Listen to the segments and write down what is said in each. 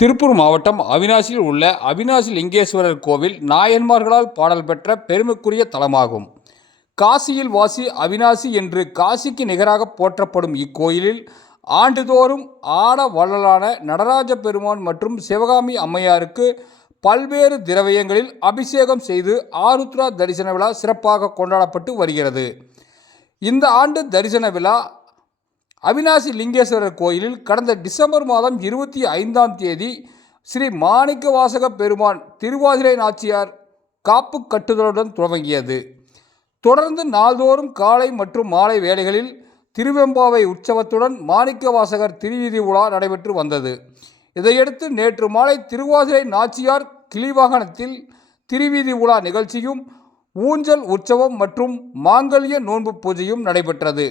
திருப்பூர் மாவட்டம் அவிநாசியில் உள்ள அவிநாசி லிங்கேஸ்வரர் கோவில் நாயன்மார்களால் பாடல் பெற்ற பெருமைக்குரிய தலமாகும். காசியில் வாசி அவிநாசி என்று காசிக்கு நிகராக போற்றப்படும் இக்கோயிலில் ஆண்டுதோறும் ஆட வள்ளலான நடராஜ பெருமான் மற்றும் சிவகாமி அம்மையாருக்கு பல்வேறு திரவியங்களில் அபிஷேகம் செய்து ஆருத்ரா தரிசன விழா சிறப்பாக கொண்டாடப்பட்டு வருகிறது. இந்த ஆண்டு தரிசன விழா அவிநாசி லிங்கேஸ்வரர் கோயிலில் கடந்த டிசம்பர் மாதம் 25ஆம் தேதி ஸ்ரீ மாணிக்கவாசக பெருமான் திருவாதிரை நாச்சியார் காப்பு கட்டுதலுடன் துவங்கியது. தொடர்ந்து நாள்தோறும் காலை மற்றும் மாலை வேளைகளில் திருவெம்பாவை உற்சவத்துடன் மாணிக்கவாசகர் திருவீதி உலா நடைபெற்று வந்தது. இதையடுத்து நேற்று மாலை திருவாதிரை நாச்சியார் கிளிவாகனத்தில் திருவீதி உலா நிகழ்ச்சியும் ஊஞ்சல் உற்சவம் மற்றும் மாங்கல்ய நோன்பு பூஜையும் நடைபெற்றது.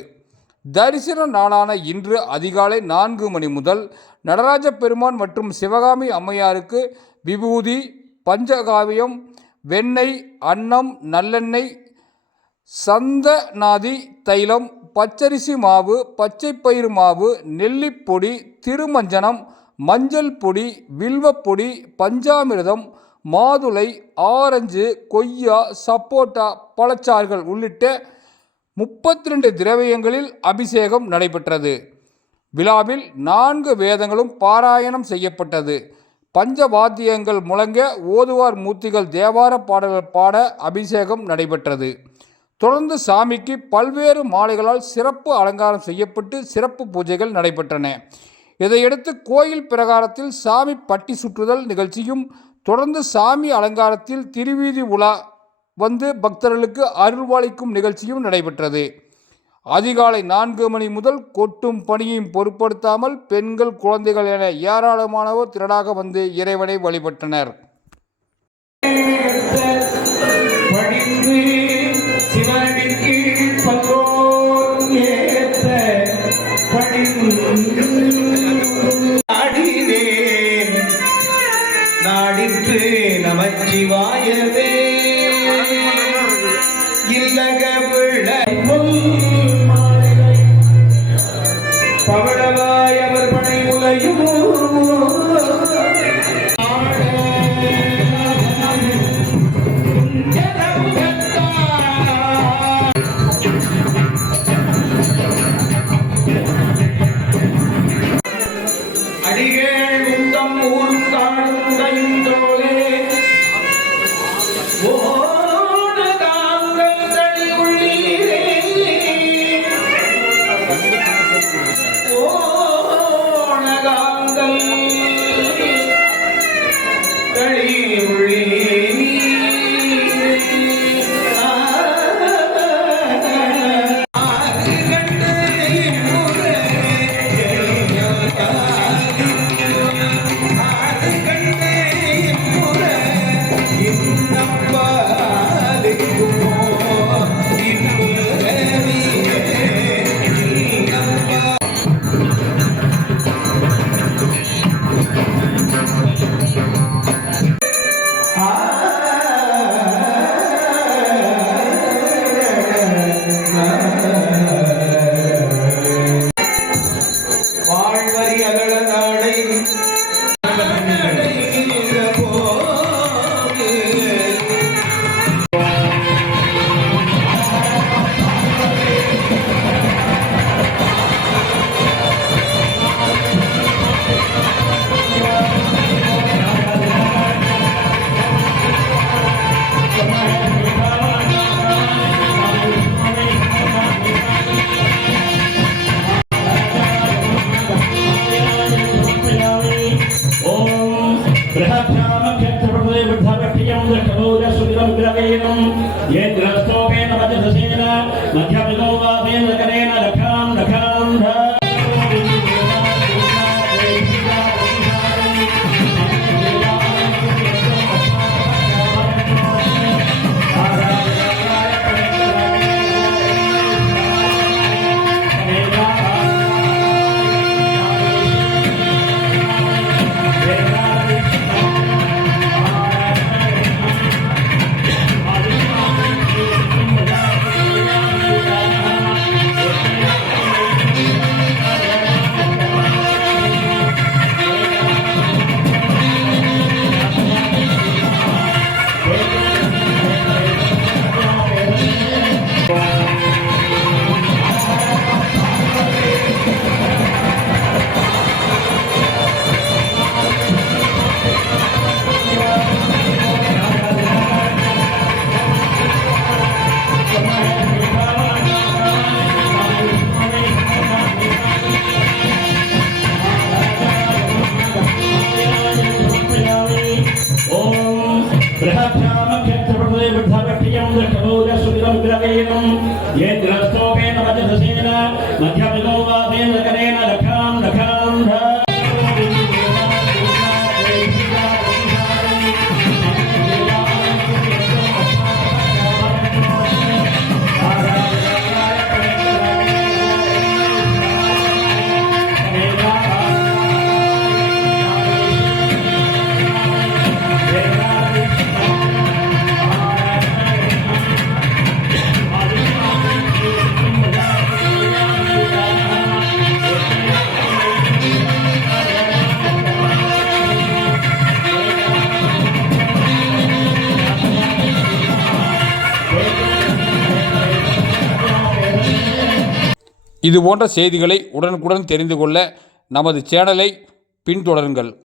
தரிசன நாளான இன்று அதிகாலை 4 மணி முதல் நடராஜ பெருமான் மற்றும் சிவகாமி அம்மையாருக்கு விபூதி, பஞ்சகாவியம், வெண்ணெய், அன்னம், நல்லெண்ணெய், சந்தனாதி தைலம், பச்சரிசி மாவு, பச்சைப்பயிறு மாவு, நெல்லிப்பொடி, திருமஞ்சனம், மஞ்சள் பொடி, வில்வப்பொடி, பஞ்சாமிர்தம், மாதுளை, ஆரஞ்சு, கொய்யா, சப்போட்டா பழச்சாறுகள் உள்ளிட்ட 32 திரவியங்களில் அபிஷேகம் நடைபெற்றது. விழாவில் 4 வேதங்களும் பாராயணம் செய்யப்பட்டது. பஞ்சவாத்தியங்கள் முழங்க ஓதுவார் மூர்த்திகள் தேவார பாடல்கள் பாட அபிஷேகம் நடைபெற்றது. தொடர்ந்து சாமிக்கு பல்வேறு மாலைகளால் சிறப்பு அலங்காரம் செய்யப்பட்டு சிறப்பு பூஜைகள் நடைபெற்றன. இதையடுத்து கோயில் பிரகாரத்தில் சாமி பட்டி சுற்றுதல் நிகழ்ச்சியும் தொடர்ந்து சாமி அலங்காரத்தில் திருவீதி உலா வந்து பக்தர்களுக்கு அருள்வாளிக்கும் நிகழ்ச்சியும் நடைபெற்றது. அதிகாலை 4 மணி முதல் கொட்டும் பணியையும் பொருட்படுத்தாமல் பெண்கள், குழந்தைகள் என ஏராளமானோர் திரளாக வந்து இறைவனை வழிபட்டனர். நாடிற்று நமச்சிவாயவே பவளவாய் அவர் படை முலையும் அடிகள் உந்தம் ஊர் காடும் கைந்தோலே இது போன்ற செய்திகளை உடனுக்குடன் தெரிந்து கொள்ள நமது சேனலை பின்தொடருங்கள்.